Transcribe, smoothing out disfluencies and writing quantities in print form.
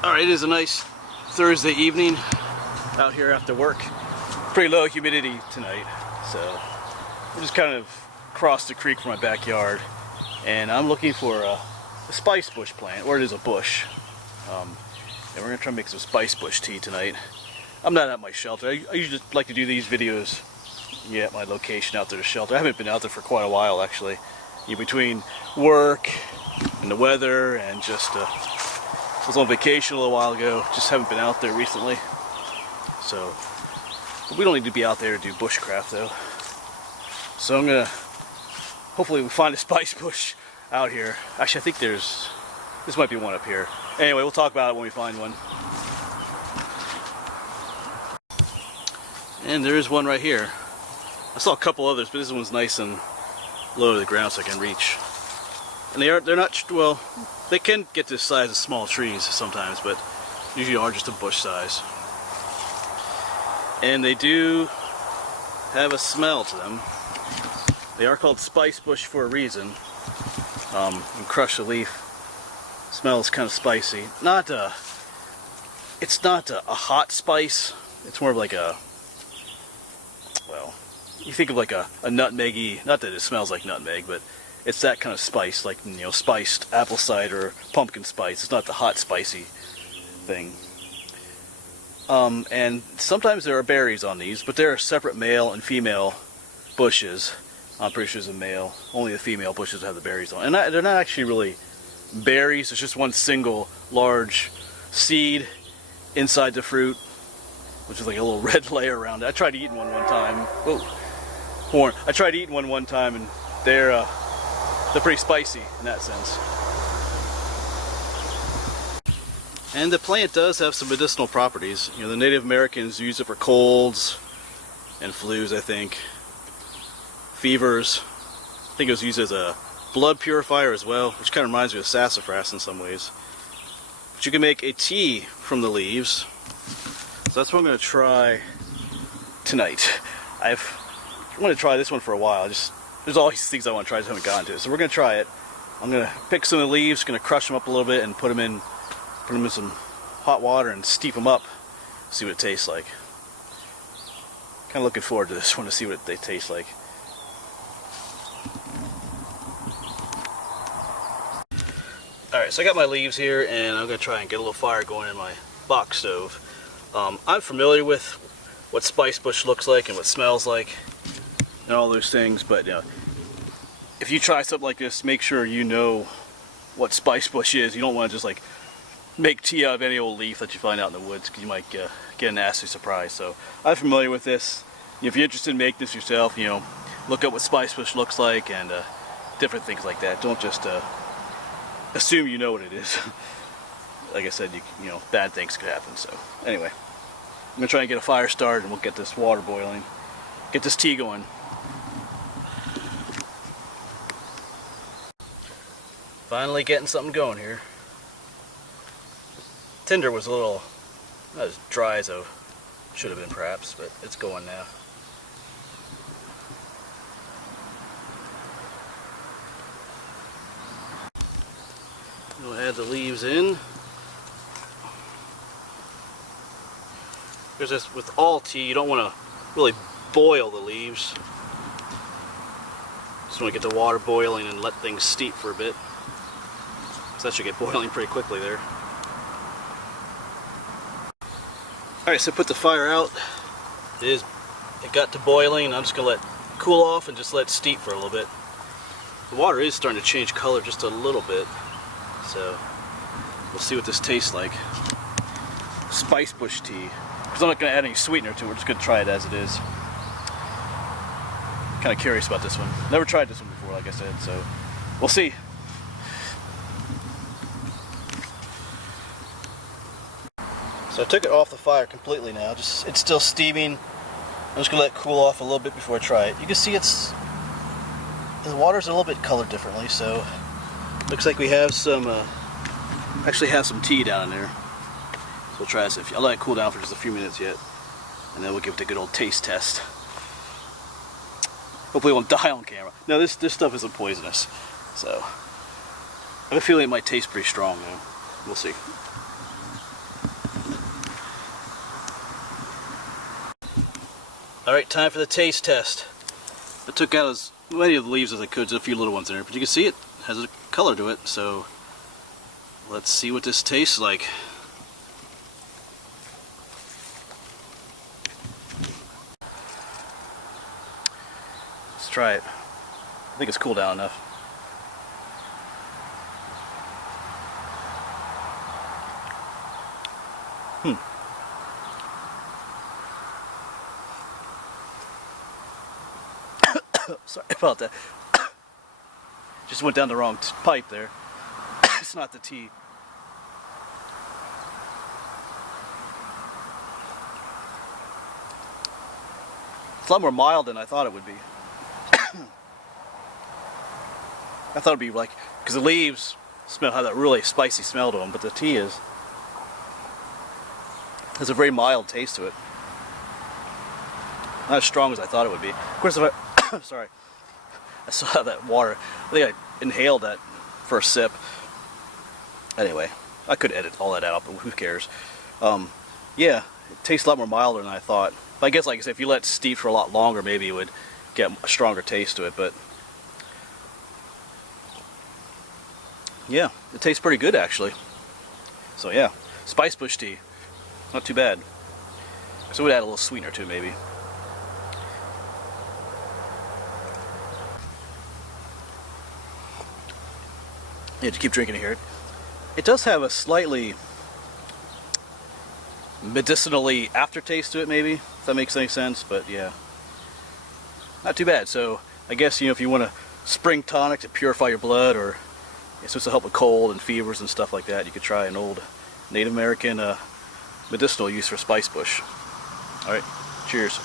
Alright, it is a nice Thursday evening out here after work. Pretty low humidity tonight, so I just kind of crossed the creek from my backyard and I'm looking for a spicebush plant, or it is a bush. And we're going to try to make some spicebush tea tonight. I'm not at my shelter. I usually like to do these videos at my location out there, the shelter. I haven't been out there for quite a while actually. Between work and the weather and just I was on vacation a little while ago, just haven't been out there recently. So, but we don't need to be out there to do bushcraft though. So I'm gonna, hopefully we find a spice bush out here. Actually I think this might be one up here. Anyway, we'll talk about it when we find one. And there is one right here. I saw a couple others, but this one's nice and low to the ground so I can reach. And they're not, well, they can get this size of small trees sometimes, but usually are just a bush size. And they do have a smell to them. They are called Spicebush for a reason. And crush the leaf. Smells kind of spicy. It's not a hot spice. It's more of like a, well, you think of like a nutmeggy, not that it smells like nutmeg, but it's that kind of spice, like, you know, spiced apple cider, pumpkin spice. It's not the hot spicy thing. And sometimes there are berries on these, but there are separate male and female bushes. I'm pretty sure there's a male. Only the female bushes have the berries on. And they're not actually really berries. It's just one single large seed inside the fruit, which is like a little red layer around it. I tried eating one time. Whoa, horn. I tried eating one time, and they're pretty spicy in that sense. And the plant does have some medicinal properties. You know, the Native Americans use it for colds and flus, I think. Fevers. I think it was used as a blood purifier as well, which kind of reminds me of sassafras in some ways. But you can make a tea from the leaves. So that's what I'm going to try tonight. I've wanted to try this one for a while. There's all these things I want to try, I just haven't gotten to it. So we're going to try it. I'm going to pick some of the leaves, going to crush them up a little bit and put them in some hot water and steep them up. See what it tastes like. Kind of looking forward to this one to see what they taste like. Alright, so I got my leaves here and I'm going to try and get a little fire going in my box stove. I'm familiar with what spicebush looks like and what it smells like and all those things, but you know, if you try something like this, make sure you know what spicebush is. You don't want to just like make tea out of any old leaf that you find out in the woods, because you might get a nasty surprise. So I'm familiar with this. If you're interested in making this yourself, you know, look up what spicebush looks like and different things like that. Don't just assume you know what it is. Like I said, you know, bad things could happen. So anyway, I'm gonna try and get a fire started and we'll get this water boiling, get this tea going. Finally getting something going here. Tinder was a little, not as dry as it should have been perhaps, but it's going now. We'll add the leaves in. Because this, with all tea, you don't want to really boil the leaves. Just want to get the water boiling and let things steep for a bit. So that should get boiling pretty quickly there. Alright, so put the fire out. It got to boiling. I'm just going to let it cool off and just let it steep for a little bit. The water is starting to change color just a little bit. So we'll see what this tastes like. Spicebush tea. Because I'm not going to add any sweetener to it. We're just going to try it as it is. Kind of curious about this one. Never tried this one before, like I said. So we'll see. So I took it off the fire completely now. It's still steaming. I'm just going to let it cool off a little bit before I try it. You can see the water's a little bit colored differently, so looks like we have some, actually have some tea down in there. So we'll try this. I'll let it cool down for just a few minutes yet, and then we'll give it a good old taste test. Hopefully it won't die on camera. No, this stuff isn't poisonous, so I have a feeling it might taste pretty strong though. We'll see. Alright, time for the taste test. I took out as many of the leaves as I could, just a few little ones in there, but you can see it has a color to it, so let's see what this tastes like. Let's try it. I think it's cooled down enough. Sorry about that. Just went down the wrong pipe there. It's not the tea. It's a lot more mild than I thought it would be. I thought it'd be like, because the leaves have that really spicy smell to them, but the tea has a very mild taste to it. Not as strong as I thought it would be. Of course, if I, sorry, I saw that water. I think I inhaled that first sip. Anyway, I could edit all that out, but who cares? Yeah, it tastes a lot more milder than I thought. But I guess, like I said, if you let it steep for a lot longer, maybe it would get a stronger taste to it. But yeah, it tastes pretty good actually. So yeah, Spicebush tea, not too bad. So we'd add a little sweetener to it maybe. Yeah, just keep drinking it here. It does have a slightly medicinally aftertaste to it, maybe, if that makes any sense, but yeah. Not too bad. So I guess, if you want a spring tonic to purify your blood, or it's supposed to help with cold and fevers and stuff like that, you could try an old Native American medicinal use for Spicebush. Alright, cheers.